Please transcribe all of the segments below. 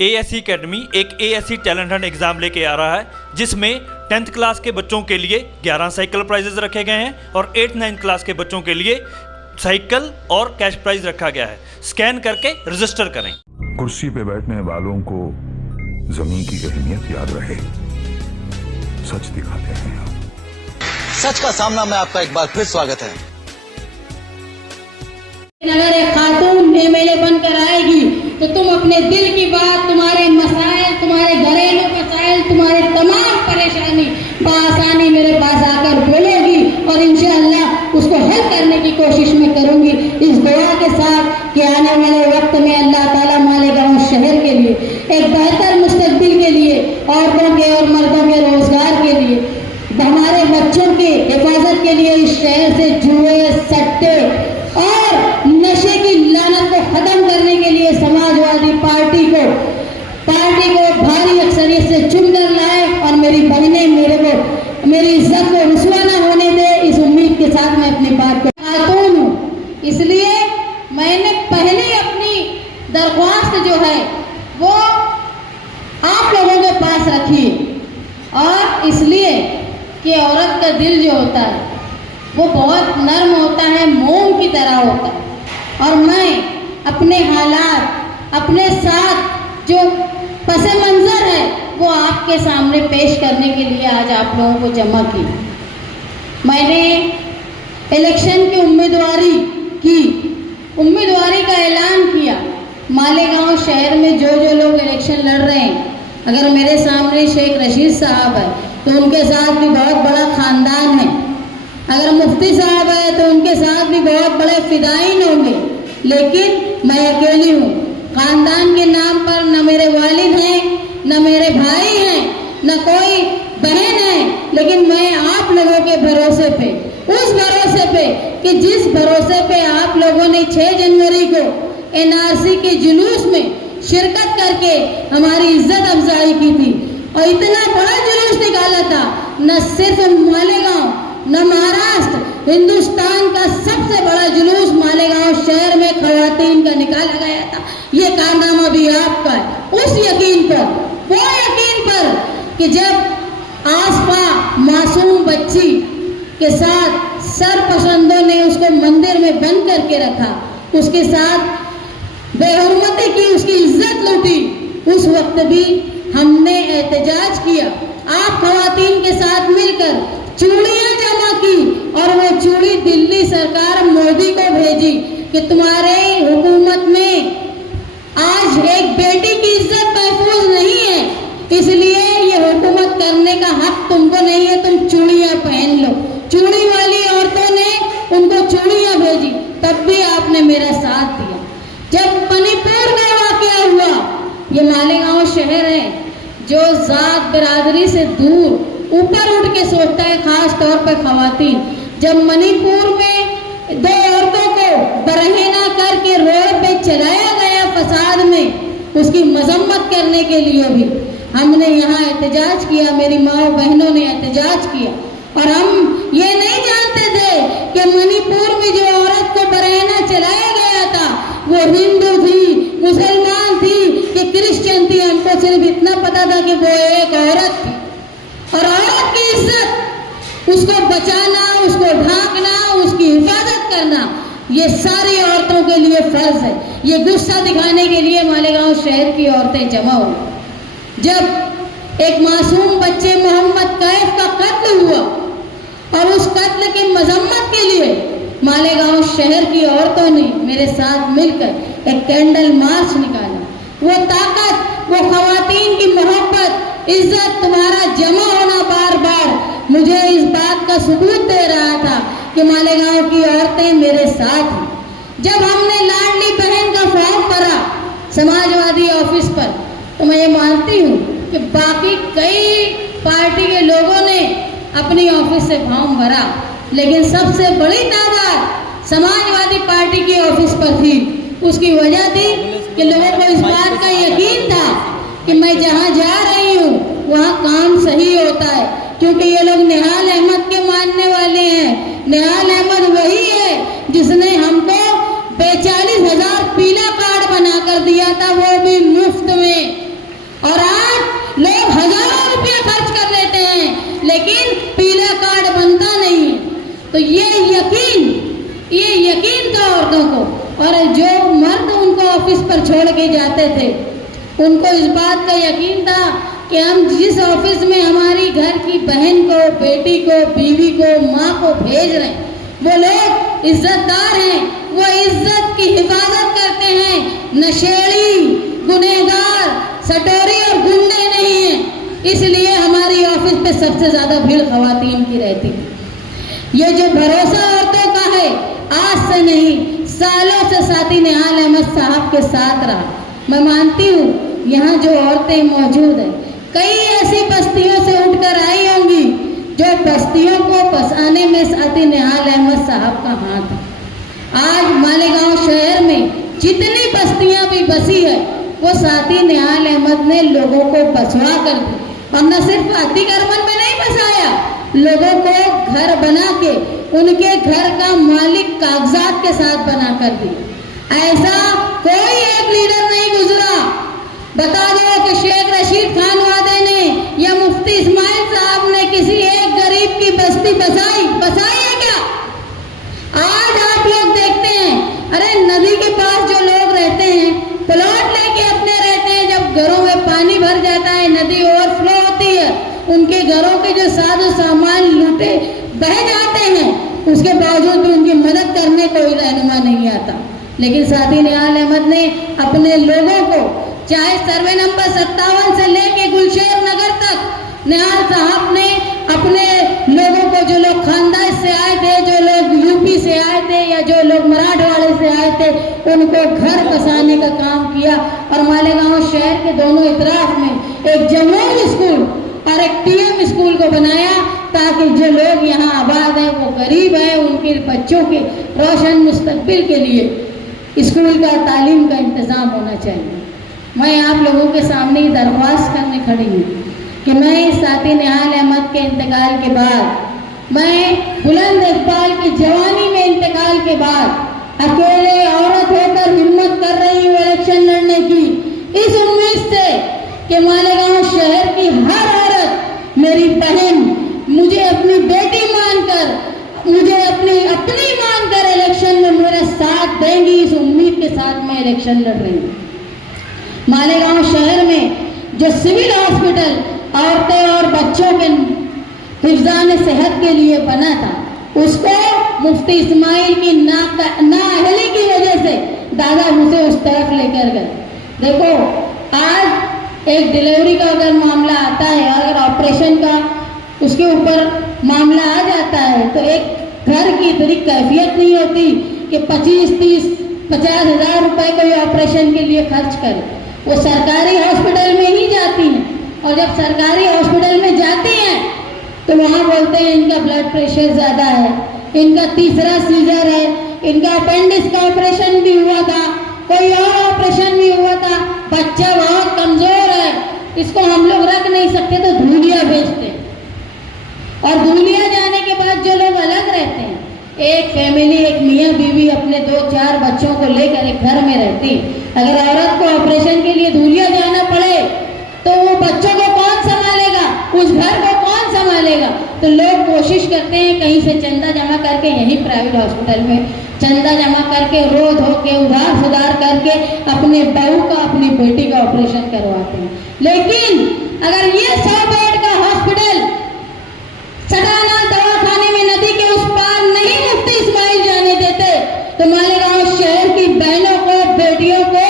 ASC academy एक ASC talent Hunt exam लेके आ रहा है, जिसमें 10th क्लास के बच्चों के लिए 11 साइकिल प्राइजेस रखे गए हैं और 8th-9th क्लास के बच्चों के लिए साइकिल और कैश प्राइज रखा गया है। स्कैन करके रजिस्टर करें। कुर्सी पे बैठने वालों को जमीन की अहमियत याद रहे, सच दिखाते हैं। सच का सामना में आपका एक बार फिर स्वागत है। अगर एक खातून एमएलए बनकर आएगी तो तुम अपने दिल की बात, तुम्हारे मसाइल, तुम्हारे घरेलू मसाइल, तुम्हारे तमाम परेशानी बआसानी मेरे पास आकर बोलेगी और इंशाअल्लाह उसको हल करने की कोशिश मैं करूंगी, इस दुआ के साथ कि आने वाले वक्त में अल्लाह ताला मालेगांव शहर के लिए एक बेहतर मुस्तकबिल के लिए, औरतों के और मर्दों के रोजगार के लिए, हमारे बच्चों की हिफाजत के लिए इस शहर से जुए, सट्टे और नशे की लानत को खत्म करने के लिए समाजवादी पार्टी को भारी अक्सरियत से चुनकर लाए और मेरी बहनें मेरी इज्जत को रुसवा न होने दे, इस उम्मीद के साथ मैं अपनी बात को खातून हूँ। इसलिए मैंने पहले अपनी दरख्वास्त जो है वो आप लोगों के पास रखी, और इसलिए कि औरत का दिल जो होता है वो बहुत नर्म होता है, मोम की तरह होता है, और मैं अपने हालात, अपने साथ जो पसे मंजर है वो आपके सामने पेश करने के लिए आज आप लोगों को जमा की। मैंने इलेक्शन की उम्मीदवारी का ऐलान किया। मालेगांव शहर में जो लोग इलेक्शन लड़ रहे हैं, अगर मेरे सामने शेख रशीद साहब है तो उनके साथ भी बहुत बड़ा खानदान है, अगर मुफ्ती साहब है तो उनके साथ भी बहुत बड़े फिदाइन होंगे, लेकिन मैं अकेली हूँ। खानदान के नाम पर न मेरे वालिद हैं, न मेरे भाई हैं, न कोई बहन है, लेकिन मैं आप लोगों के भरोसे पे, उस भरोसे पे कि जिस भरोसे पे आप लोगों ने 6 जनवरी को एनआरसी के जुलूस में शिरकत करके हमारी इज्जत अफजाई की थी, और इतना बड़ा जुलूस निकाला था, न सिर्फ मालेगांव न महाराष्ट्र, हिंदुस्तान का सबसे बड़ा जुलूस मालेगांव शहर में खवातीन का निकाला गया था। ये कारनामा भी आपका है, उस यकीन पर, वो यकीन पर कि जब आसपा मासूम बच्ची के साथ सरपसंदों ने उसको मंदिर में बंद करके रखा, उसके साथ बेहुरमती की, उसकी इज्जत लूटी, उस वक्त भी हमने एहतजाज किया। आप खवातीन के साथ मिलकर चूड़ियां जमा की और वो चूड़ी दिल्ली सरकार मोदी को भेजी कि तुम्हारे हुकूमत में आज एक बेटी की इज्जत महफूज नहीं है, इसलिए ये हुकूमत करने का हक तुमको नहीं है, तुम चूड़ियां पहन लो। चूड़ी वाली औरतों ने उनको चूड़ियां भेजी, तब भी आपने मेरा साथ दिया। जब मणिपुर का वाकया हुआ, ये मालेगांव शहर है जो जात बिरादरी से दूर ऊपर उठ के सोचता है, खास तौर पर खवातीन। जब मणिपुर में 2 औरतों को बरहना करके रोड पे चलाया गया फसाद में, उसकी मजम्मत करने के लिए भी हमने यहाँ एहतजाज किया, मेरी माँ बहनों ने एहतजाज किया, और हम ये नहीं जानते थे कि मणिपुर में जो औरत को बरहना चलाया गया था वो हिंदू थी, मुसलमान थी कि क्रिश्चियन थी। हमको सिर्फ इतना पता था कि वो एक औरत थी, और औरत की इज्जत, उसको बचाना, उसको ढांकना, उसकी हिफाजत करना, ये सारी औरतों के लिए फर्ज है। ये गुस्सा दिखाने के लिए मालेगांव शहर की औरतें जमा हुई। जब एक मासूम बच्चे मोहम्मद कैफ का कत्ल हुआ और उस कत्ल की मजम्मत के लिए मालेगांव शहर की औरतों ने मेरे साथ मिलकर एक कैंडल मार्च निकाला। वो ताकत, वो खवातीन की मोहब्बत, इज्जत, तुम्हारा जमा होना बार बार मुझे इस बात का सबूत दे रहा था कि मालेगांव की औरतें मेरे साथ हैं। जब हमने लाडली बहन का फॉर्म भरा समाजवादी ऑफिस पर, तो मैं ये मानती हूँ कि बाकी कई पार्टी के लोगों ने अपनी ऑफिस से फॉर्म भरा, लेकिन सबसे बड़ी तादाद समाजवादी पार्टी की ऑफिस पर थी। उसकी वजह थी कि लोगों को इस बात का यकीन था कि मैं जहाँ जा रही हूँ वहाँ काम सही होता है, क्योंकि ये लोग निहाल अहमद के मानने वाले हैं। निहाल अहमद वही है जिसने हमको 42,000 पीला कार्ड बना कर दिया था, वो भी मुफ्त में। औरतों को, और जो मर्द उनको ऑफिस पर छोड़ के जाते थे उनको इस बात का यकीन था कि हम जिस ऑफिस में हमारी घर की बहन को, बेटी को, बीवी को, माँ को भेज रहे हैं वो लोग इज्जतदार हैं, वो इज्जत की हिफाजत करते हैं, नशेड़ी, गुनहगार, सटोरी और गुंडे नहीं हैं। इसलिए हमारी ऑफिस पे सबसे ज्यादा भीड़ खवातीन की रहती थी। ये जो भरोसा औरतों का है आज से नहीं, सालों से साथी निहाल अहमद साहब के साथ रहा। मैं मानती हूँ यहाँ जो औरतें मौजूद हैं कई ऐसी बस्तियों से उठकर आई होंगी जो बस्तियों को बसाने में साथी निहाल अहमद साहब का हाथ है। आज मालेगांव शहर में जितनी बस्तियां भी बसी है वो साथी निहाल अहमद ने लोगों को बसवा कर दी, और न सिर्फ अतिक्रमण में नहीं बसाया, लोगों को घर बना के उनके घर का मालिक कागजात के साथ बना कर दिया। ऐसा कोई एक लीडर नहीं गुजरा। बता दो कि शेख रशीद खान वादे ने या मुफ्ती इस्माइल साहब ने किसी एक गरीब की बस्ती बसाई है क्या? आज आप लोग देखते हैं, अरे नदी के पास जो लोग रहते हैं प्लॉट लेके अपने रहते हैं, जब घरों में पानी भर जाता है, नदी ओवरफ्लो होती है, उनके घरों के जो साजो सामान लूटे बह जाते हैं, उसके बावजूद भी उनकी मदद करने कोई रहनुमा नहीं आता। लेकिन साथी निहाल अहमद ने अपने लोगों को, चाहे सर्वे नंबर 57 से लेके गुलशेर नगर तक, निहाल साहब ने अपने लोगों को, जो लोग खानदान से आए थे, जो लोग यूपी से आए थे या जो लोग मराठवाड़े से आए थे, उनको घर बसाने का काम किया। और मालेगांव शहर के दोनों इतराफ में एक जमूर स्कूल और एक टीएम स्कूल को बनाया ताकि जो लोग यहाँ आबाद हैं वो गरीब हैं, उनके बच्चों के रोशन मुस्तकबिल के लिए स्कूल का तालीम का इंतज़ाम होना चाहिए। मैं आप लोगों के सामने ही दरख्वास्त करने खड़ी हूँ कि मैं साथी निहाल अहमद के इंतकाल के बाद, मैं बुलंद इकबाल की जवानी में इंतकाल के बाद अकेले औरत होकर हिम्मत कर रही हूँ इलेक्शन लड़ने की, इस उम्मीद से कि मालेगांव शहर की हर औरत मेरी बहन मुझे अपनी बेटी मानकर, मुझे अपनी मानकर इलेक्शन में मेरा साथ देंगी, इस उम्मीद के साथ मैं इलेक्शन लड़ रही हूँ। मालेगांव शहर में जो सिविल हॉस्पिटल औरतें और बच्चों के हिफ्ज़ान सेहत के लिए बना था, उसको मुफ्ती इस्माइल की नाअहली की वजह से दादा उसे उस तरफ लेकर गए। देखो, आज एक डिलीवरी का अगर मामला आता है, अगर ऑपरेशन का उसके ऊपर मामला आ जाता है, तो एक घर की इतनी कैफियत नहीं होती कि 25, 30, 50 हज़ार रुपए कोई ऑपरेशन के लिए खर्च करे। वो सरकारी हॉस्पिटल में ही जाती हैं, और जब सरकारी हॉस्पिटल में जाती हैं तो वहाँ बोलते हैं इनका ब्लड प्रेशर ज़्यादा है, इनका तीसरा सीजर है, इनका अपेंडिक्स का ऑपरेशन भी हुआ था, कोई और ऑपरेशन भी हुआ था, बच्चा बहुत कमज़ोर है, इसको हम लोग रख नहीं सकते, तो धूलिया भेजते हैं। और धूलिया जाने के बाद जो लोग अलग रहते हैं, एक फैमिली, एक मियाँ बीवी अपने 2-4 बच्चों को लेकर एक घर में रहती, अगर औरत को ऑपरेशन के लिए धूलिया जाना पड़े तो वो बच्चों को कौन संभालेगा, उस घर को कौन संभालेगा? तो लोग कोशिश करते हैं कहीं से चंदा जमा करके, यही प्राइवेट हॉस्पिटल में चंदा जमा करके, रो धो के, उधार सुधार करके अपने बहू का, अपनी बेटी का ऑपरेशन करवाते हैं। लेकिन अगर ये 100 बेड का हॉस्पिटल सटाना दवाखाने में नदी के उस पार नहीं मुफ्ती इस्माइल जाने देते, तो मालेगांव शहर की बहनों को, बेटियों को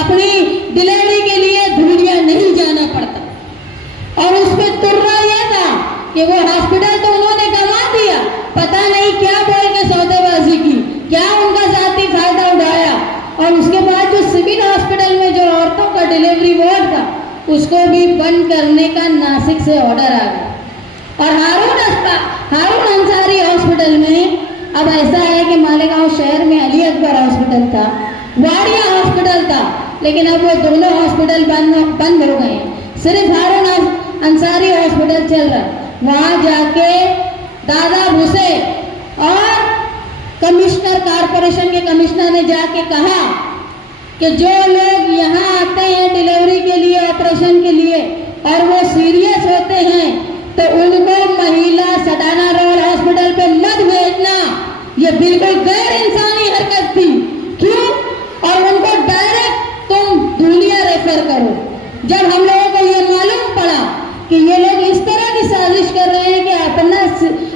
अपनी डिलीवरी के लिए धूलिया नहीं जाना पड़ता। और उस पर तुर्रा यह था कि वो हॉस्पिटल तो उन्होंने गंवा दिया, पता नहीं क्या बोल के सौदेबाजी की, क्या उनका जाती फायदा उठाया। और उसके बाद जो सिविल हॉस्पिटल में जो औरतों का डिलीवरी वार्ड था, उसको भी बंद करने का नासिक से ऑर्डर आ गया। और हारून अंसारी हॉस्पिटल में अब ऐसा है कि मालेगांव शहर में अली अकबर हॉस्पिटल था, वाड़िया हॉस्पिटल था, लेकिन अब वो दोनों हॉस्पिटल बंद हो गए हैं, सिर्फ हारून अंसारी हॉस्पिटल चल रहा है। वहाँ जाके दादा भूसे और कमिश्नर, कॉरपोरेशन के कमिश्नर ने जाके कहा कि जो लोग यहाँ आते हैं डिलीवरी के लिए, ऑपरेशन के लिए, और वो सीरियस होते हैं, तो उनको महिला सटाना रोड हॉस्पिटल पे मत भेजना। ये बिल्कुल गैर इंसानी हरकत थी। करो। जब हम लोगों को ये मालूम पड़ा कि ये लोग इस तरह की साजिश कर रहे हैं कि अपना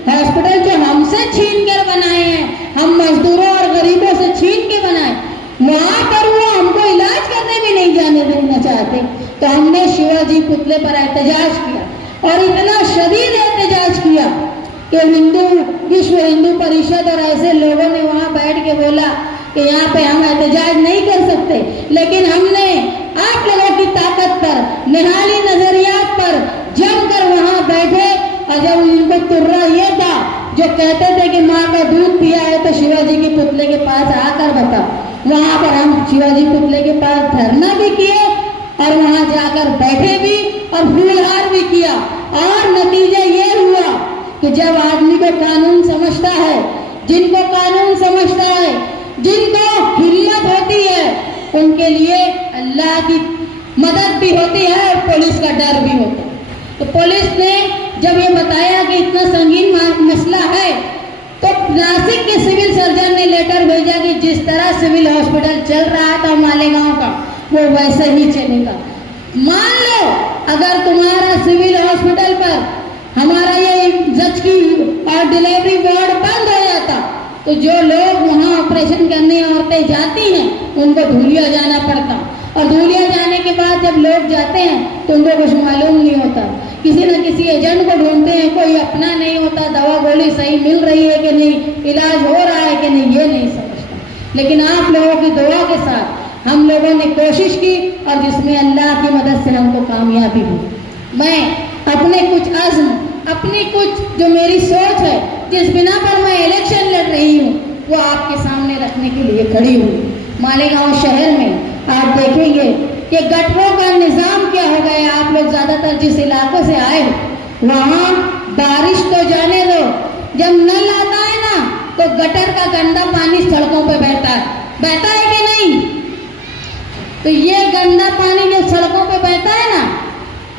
हॉस्पिटल जो हमसे छीन कर बनाए हैं, हम मजदूरों और गरीबों से छीन के बनाए, वहां पर वो हमको इलाज करने भी नहीं जाने देना चाहते, तो हमने शिवाजी पुतले पर एहतजाज किया और इतना शदीद एहतजाज किया कि विश्व हिंदू परिषद और ऐसे लोगों ने वहां बैठ के बोला कि यहाँ पे हम एहतजाज नहीं कर सकते, लेकिन हमने आप लोगों की ताकत पर, निहाली नजरियात पर जमकर वहां बैठे। और जब उनको तुर्रा ये था जो कहते थे कि माँ का दूध पिया है तो शिवाजी के पुतले के पास आकर बताओ, वहां पर हम शिवाजी पुतले के पास धरना भी किए और वहां जाकर बैठे भी और फूलहार भी किया। और नतीजा ये हुआ कि जब आदमी को कानून समझता है, जिनको कानून समझता है, जिनको हिम्मत होती है, उनके लिए अल्लाह की मदद भी होती है और पुलिस का डर भी होता है। तो पुलिस ने जब ये बताया कि इतना संगीन मसला है, तो नासिक के सिविल सर्जन ने लेटर भेजा कि जिस तरह सिविल हॉस्पिटल चल रहा था मालेगांव का, वो वैसे ही चलेगा। मान लो अगर तुम्हारा सिविल हॉस्पिटल पर हमारा ये जचकी और डिलीवरी वार्ड बंद हो जाता, तो जो लोग वहाँ ऑपरेशन करने औरतें जाती हैं उनको धूलिया जाना पड़ता, और धूलिया जाने के बाद जब लोग जाते हैं तो उनको कुछ मालूम नहीं होता, किसी न किसी एजेंट को ढूंढते हैं, कोई अपना नहीं होता, दवा गोली सही मिल रही है कि नहीं, इलाज हो रहा है कि नहीं, ये नहीं समझता। लेकिन आप लोगों की दुआ के साथ हम लोगों ने कोशिश की और जिसमें अल्लाह की मदद से हमको कामयाबी हुई। मैं अपने कुछ अज़्म, अपनी कुछ जो मेरी सोच है, जिस बिना पर मैं इलेक्शन लड़ रही हूँ, वो आपके सामने रखने के लिए खड़ी हूँ। मालेगांव शहर में आप देखेंगे कि गटरों का निज़ाम क्या हो गया। आप लोग ज़्यादातर जिस इलाकों से आए हो वहाँ बारिश तो जाने दो, जब नल आता है ना तो गटर का गंदा पानी सड़कों पे बहता है कि नहीं? तो ये गंदा पानी जो सड़कों पे बहता है ना,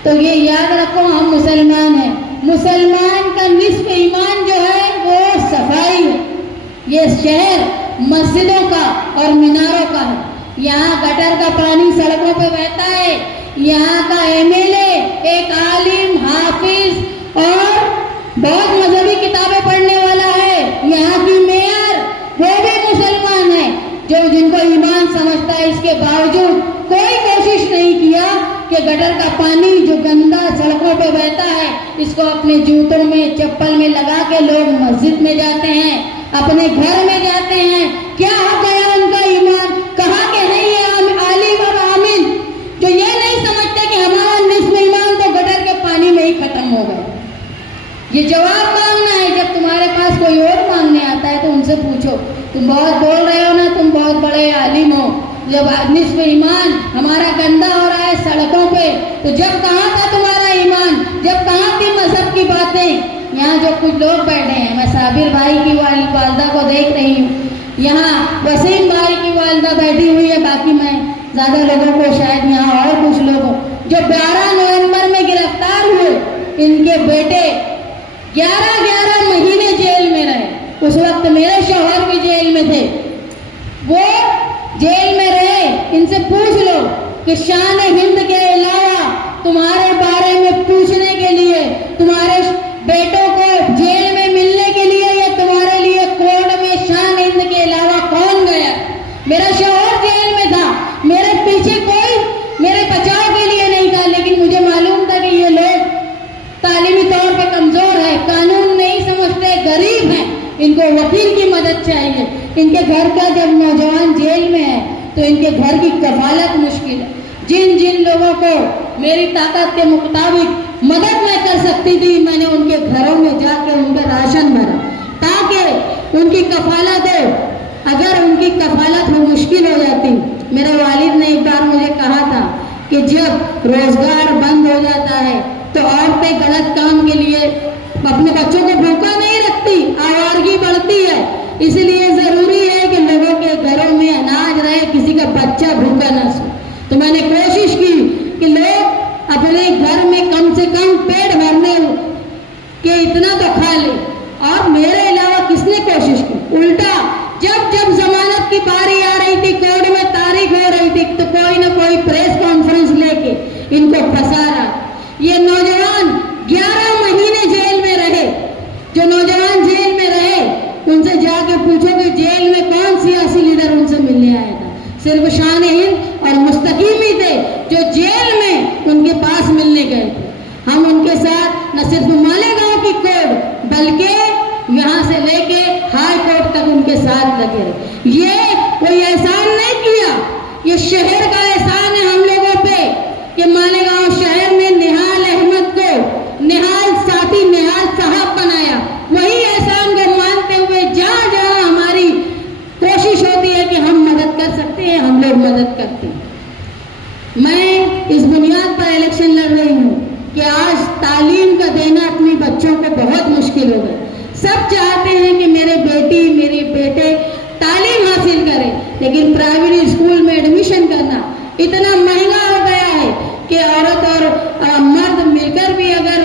तो ये याद रखो हम मुसलमान हैं, मुसलमान का निस्फ ईमान जो है वो सफाई है। ये शहर मस्जिदों का और मीनारों का है, यहाँ गटर का पानी सड़कों पे बहता है, यहाँ का एमएलए एक आलिम, हाफिज और बहुत मजहबी किताबें पढ़ने वाला है, यहाँ की मेयर वो भी मुसलमान है, जो जिनको ईमान समझता है। इसके बावजूद कोई कोशिश नहीं किया कि गटर का पानी जो गंदा सड़कों पे बहता है इसको अपने जूतों में, चप्पल में लगा के लोग मस्जिद में जाते हैं, अपने घर में जाते हैं। क्या हो गया उनका ईमान? कहा कि नहीं है आलिम और आमिन, जो ये नहीं समझते कि हमारा निस्फ ईमान तो गटर के पानी में ही खत्म हो गया। ये जवाब मांगना है। जब तुम्हारे पास कोई और मांगने आता है तो उनसे पूछो, तुम बहुत बोल रहे हो ना, तुम बहुत बड़े आलिम हो, जब निस्फ ईमान हमारा गंदा हो रहा है सड़कों पे, तो जब कहाँ था तुम्हारा ईमान? जब कहाँ थी मजहब की बातें? यहाँ जो कुछ लोग बैठे हैं, मैं साबिर भाई की वालदा को देख रही हूँ, यहाँ वसीम भाई की वालदा बैठी हुई है, बाकी मैं ज़्यादा लोगों को शायद यहाँ और कुछ लोगों जो 12 नवंबर में गिरफ्तार हुए, इनके बेटे 11 महीने जेल में रहे। उस वक्त मेरे शौहर भी जेल में थे, वो जेल में रहे। इनसे पूछ लो कि शान हिंद के अलावा तुम्हारे बारे में पूछने के लिए, तुम्हारे बेटों को जेल में मिलने के लिए या तुम्हारे लिए कोर्ट में शान हिंद के अलावा कौन गया? मेरा शौहर जेल में था, मेरे पीछे कोई मेरे बचाव के लिए नहीं था, लेकिन मुझे मालूम था कि ये लोग तालीमी तौर पे कमजोर है, कानून नहीं समझते, गरीब हैं, इनको वकील की मदद चाहिए। इनके घर का जब नौजवान जेल में है तो इनके घर की कफालत मुश्किल है। जिन जिन लोगों को मेरी ताकत के मुताबिक मदद मैं कर सकती थी, मैंने उनके घरों में जाकर उनका राशन भरा ताकि उनकी कफालत हो। अगर उनकी कफालत हो मुश्किल हो जाती। मेरे वालिद ने एक बार मुझे कहा था कि जब रोजगार बंद हो जाता है तो औरतें गलत काम के लिए अपने बच्चों को भूखा नहीं रखती, आवारगी बढ़ती है। इसलिए जरूरी है कि लोगों के घरों में अनाज रहे, किसी का बच्चा भूखा न सो। तो मैंने कोशिश की कि लोग अपने घर में कम से कम पेट भरने के इतना तो खा ले, और मेरे अलावा किसने कोशिश की? उल्टा जब जब जमानत की बारी आ रही थी, कोर्ट में तारीख हो रही थी, तो कोई ना कोई प्रेस कॉन्फ्रेंस लेके इनको फंसा रहा। ये नौजवान 11 महीने जेल में रहे। जो नौजवान जेल में रहे उनसे जाके पूछो कि जेल में कौन सियासी लीडर उनसे मिलने आया था। सिर्फ शान हिंद और मुस्तकीम ही थे जो जेल में उनके पास मिलने गए थे। हम उनके साथ न सिर्फ मालेगांव की कोर्ट बल्कि यहाँ से लेके हाई कोर्ट तक उनके साथ लगे रहे। ये कोई एहसान नहीं किया, ये शहर का एहसान है हम लोगों पे कि मालेगांव शहर में निहाल अहमद को निहाल साथी निहाल साहब बनाया। वही एहसान को मानते हुए जहाँ जहाँ हमारी कोशिश होती है कि हम मदद कर सकते हैं हम लोग मदद करते हैं। मैं इस बुनियाद पर इलेक्शन लड़ रही हूँ कि आज तालीम का देना अपने बच्चों को बहुत मुश्किल हो गया। सब चाहते हैं कि मेरे बेटी मेरे बेटे तालीम हासिल करें, लेकिन प्राइमरी स्कूल में एडमिशन करना इतना महंगा हो गया है कि औरत और मर्द मिलकर भी अगर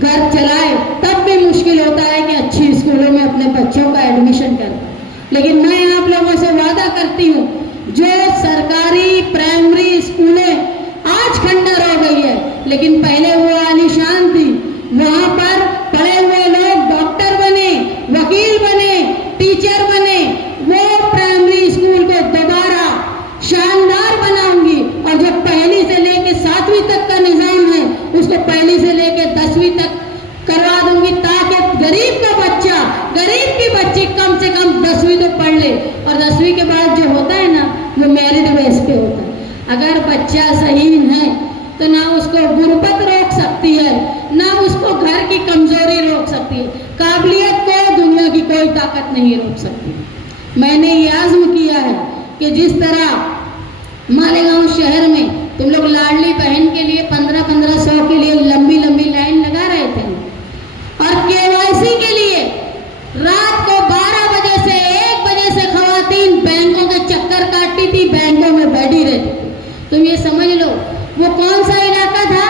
घर चलाए तब भी मुश्किल होता है कि अच्छी स्कूलों में अपने बच्चों का एडमिशन करें। लेकिन मैं आप लोगों से वादा करती हूँ, जो सरकारी प्राइमरी स्कूलें आज खंडर हो गई है, लेकिन पहले वो आलीशान थी, वहां पर पढ़े हुए लोग डॉक्टर बने, वकील बने, टीचर बने। वो प्राइमरी स्कूल को दोबारा शानदार बनाऊंगी और जो पहली से लेके 7वीं तक का निजाम है उसको पहली से लेके 10वीं तक करवा दूंगी, ताकि गरीब का बच्चा गरीब की बच्ची कम से कम 10वीं तो पढ़ ले। और 10वीं के बाद जो होता है ना वो मेरिट बेस पे होता है। अगर बच्चा सहीन है तो ना उसको गुर्बत रोक सकती है ना उसको घर की कमजोरी रोक सकती है। काबिलियत को दुनिया की कोई ताकत नहीं रोक सकती। मैंने ये आज़्म किया है कि जिस तरह मालेगांव शहर में तुम लोग लाडली बहन के लिए 1500 के लिए लंबी लंबी लाइन लगा रहे थे और केवाईसी के लिए रात को 12 बजे से 1 बजे से खवातीन बैंकों के चक्कर काटती थी, बैंकों में बैठी रहती थी। तुम ये समझ लो वो कौन सा इलाका था,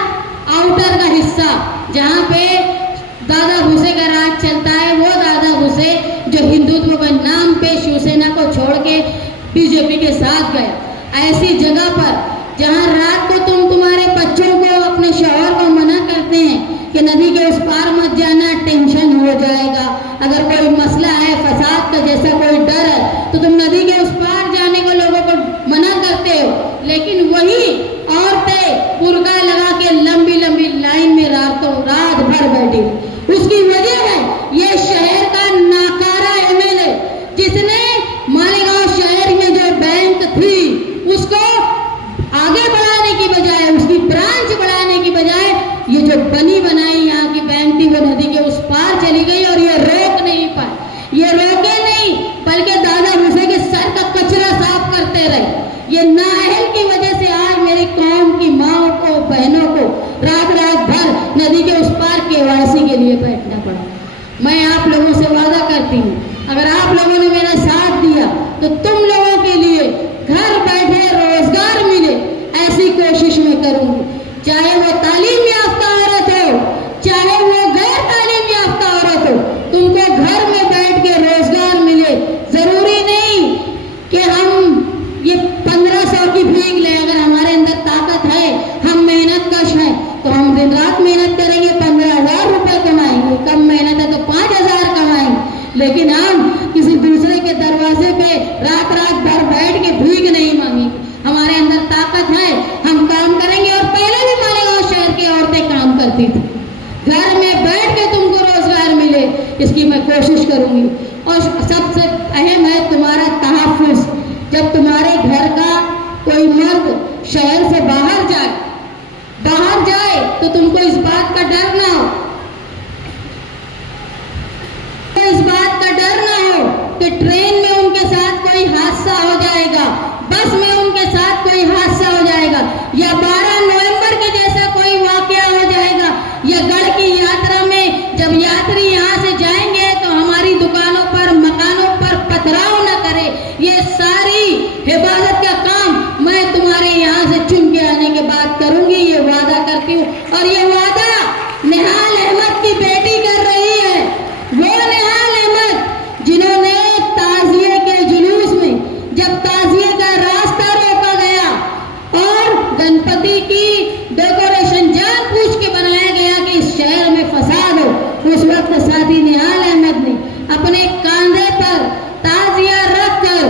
आउटर का हिस्सा जहाँ पे दादा भूसे का राज चलता है। वो दादा भूसे जो हिंदुत्व के नाम पे शिवसेना को छोड़ के बीजेपी के साथ गया। ऐसी जगह पर जहाँ रात को तुम्हारे बच्चों को अपने शौहर को मना करते हैं कि नदी के उस पार मत जाना, टेंशन हो जाएगा। अगर कोई मसला है फसाद का जैसा कोई डर है तो तुम नदी के उस पार जाने को लोगों को मना करते हो, लेकिन वही औरतें बुर्का लगा के लंबी लंबी लाइन में रात भर बैठी। उसकी वजह है ये शहर का नाकारा एमएलए जिसने मालेगांव शहर में जो बैंक थी उसको आगे बढ़ाने की बजाय, उसकी ब्रांच बढ़ाने की बजाय ये जो बनी बनाई यहाँ की बैंक थी वो नदी के उस पार चली गई और ये रोक नहीं पाए। ये रोके नहीं बल्कि दादा भूसे के सर का कचरा साफ करते रहे। ये नाअहल की वजह से आज मेरी कौम की माओ को बहनों को रात भर नदी के उस पार केवाईसी के लिए बैठना पड़ा। मैं आप लोगों से वादा करती हूँ, अगर आप लोगों ने मेरा साथ दिया तो तुम लोगों के लिए घर बैठे रोजगार मिले ऐसी कोशिश मैं करूंगी। चाहे वो तालीम याफ्ता औरत हो, चाहे वो गैर तालीम याफ्ता औरत हो, तुमको घर में बैठ के रोजगार मिले। जरूरी नहीं कि हम ये 1500 की भीख ले। अगर हमारे अंदर ताकत है, हम मेहनत कश हैं, तो हम दिन रात मेहनत करेंगे, 15,000 रुपए कमाएंगे। कम मेहनत है तो 5,000 कमाएंगे। लेकिन हम किसी दूसरे के दरवाजे पे रात भर बैठ के भीख नहीं मांगेंगे। हमारे अंदर ताकत है, हम काम करेंगे। और पहले भी मालेगांव शहर की औरतें काम करती थी। घर में बैठ के तुमको रोजगार मिले इसकी मैं कोशिश करूंगी। और सबसे अहम है तुम्हारा तहफ्फुज़। जब तुम्हारे घर का कोई मर्द शहर से बाहर जाए तो तुमको इस बात का डर ना हो, कि ट्रेन में उनके साथ कोई हादसा हो जाएगा, बस में उनके साथ कोई हादसा हो जाएगा, या 12 नवंबर के जैसा कोई वाकया हो जाएगा, या गढ़ की यात्रा में जब यात्री यहाँ से जाएंगे तो हमारी दुकानों पर मकानों पर पथराव न करे। ये सारी हिफाजत का काम मैं तुम्हारे यहाँ से चुन के आने के बाद करूंगी, ये वादा करती हूँ। और ये वादा निहाल अहमद की बेटी कर रही है, वो निहाल अहमद जिन्होंने ताजिए के जुलूस में जब ताजिए का रास्ता रोका गया और गणपति की डेकोरेशन जानबूझ के बनाया गया कि इस शहर में फसाद हो। उस वक्त साथी निहाल अहमद ने अपने कंधे पर ताजिया रखकर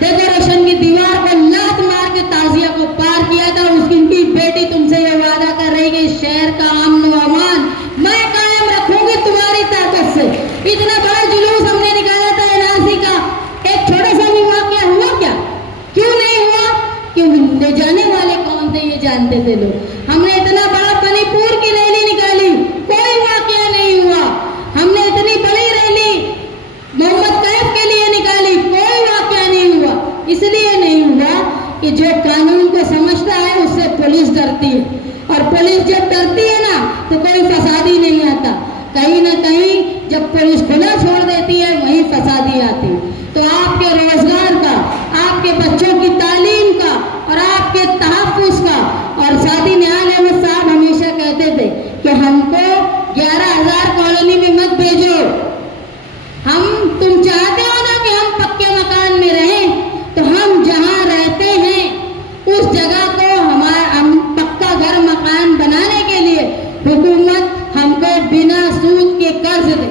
डेकोरेशन की दीवार पर लात मार के ताजिया को पार किया था। उसकी बेटी तुमसे ये वादा कर रही कि इस शहर का अमन व अमान मैं कायम रखूंगी तुम्हारी ताकत से। इतना बड़ा जुलूस हमने निकाला था एनआरसी का, एक छोटा सा भी वाकया हुआ क्या? क्यों नहीं हुआ? क्यों? ले जाने वाले कौन थे ये जानते थे लोग। हमने इतना बड़ा मणिपुर की रैली निकाली, कोई वाकया नहीं हुआ। हमने इतनी बड़ी रैली मोहम्मद कैफ के लिए निकाली, कोई वाकया नहीं हुआ। इसलिए नहीं हुआ कि जो कानून को समझता है उससे पुलिस डरती है, और पुलिस जब डरती है ना तो कोई फसादी नहीं आता। कहीं ना कहीं जब पुलिस खुला छोड़ देती है वहीं फसादी आती है। तो आपके रोजगार का, आपके बच्चों की तालीम का और आपके तहफ्फुज़ का, और साथी निहाल अहमद साहब हमेशा कहते थे कि हमको 11,000 कॉलोनी में मत भेजो। तुम चाहते हो ना कि हम पक्के मकान में रहें, तो हम जहाँ रहते हैं उस जगह को हम पक्का घर मकान बनाने के लिए हुकूमत हमको बिना सूद के कर्ज दे।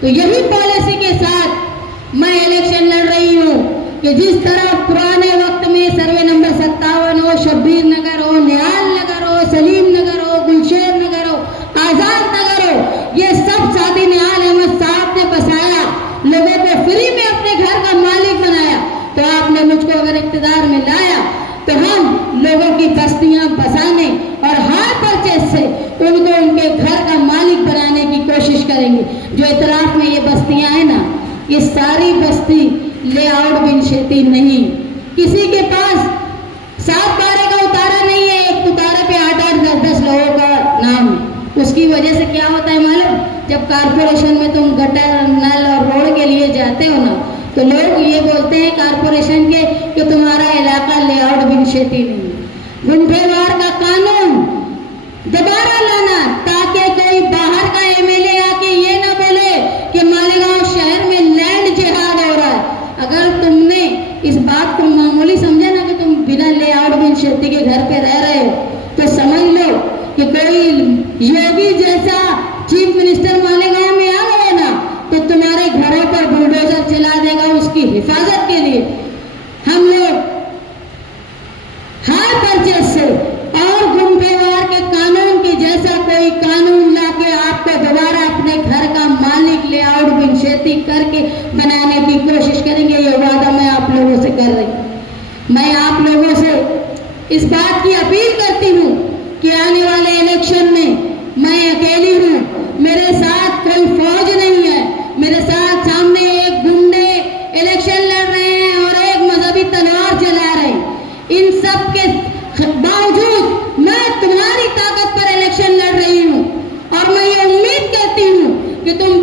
तो यही पॉलिसी के साथ मैं इलेक्शन लड़ रही हूँ कि जिस तरह पुराने वक्त में सर्वे नंबर 57 हो, शब्बीर नगर हो, निहाल नगर हो, सलीम नगर हो, गुलशेर नगर हो, आजाद नगर हो, ये सब साथी निहाल अहमद साहब ने बसाया, लोगों को फ्री में अपने घर का मालिक बनाया। तो आपने मुझको अगर इख्तिदार में लाया तो हम लोगों की बस्तियां बसाने और हार परचेज से उनको उनके घर का मालिक बनाने की कोशिश करेंगे। जो इतराफ में ये बस्तियां हैं ना, ये सारी बस्ती लेआउट बिन शेती नहीं, किसी के पास 7 बारे का उतारा नहीं है, एक उतारे पे 8-8, 10-10 लोगों का नाम है। उसकी वजह से क्या होता है मालूम? जब कारपोरेशन में तुम गटर, नल और रोड के लिए जाते हो ना, तो लोग ये बोलते हैं कारपोरेशन के कि तुम्हारा इलाका लेआउट बिन शेती नहीं। गुंठेवार का कानून दोबारा लाना ताकि कोई बाहर का एमएलए आके ये ना बोले कि मालेगांव शहर में लैंड जिहाद हो रहा है। अगर तुमने इस बात को मामूली समझा ना कि तुम बिना लेआउट बिन शेती के घर पे रह रहे हो, तो समझ लो कि कोई योगी जैसा चीफ मिनिस्टर मालेगांव में आ गया ना तो तुम्हारे घरों पर बुलडोजर चला देगा उसकी हिफाजत के लिए। हम लोग हार परचेज से और गुंठेवार के कानून के जैसा कोई कानून लाके आपको दोबारा अपने घर का मालिक लेआउट बिन शेती करके बनाने की कोशिश करेंगे। ये वादा मैं आप लोगों से कर रही हूँ। मैं आप लोगों से इस बात की अपील करती हूँ कि आने वाले इलेक्शन में मैं अकेली हूँ, मेरे साथ कोई फौज नहीं है, मेरे साथ सामने एक गुंडे इलेक्शन लड़ रहे हैं और एक मजहबी तलवार चला रहे हैं। इन सब के बावजूद मैं तुम्हारी ताकत पर इलेक्शन लड़ रही हूँ और मैं ये उम्मीद करती हूँ कि तुम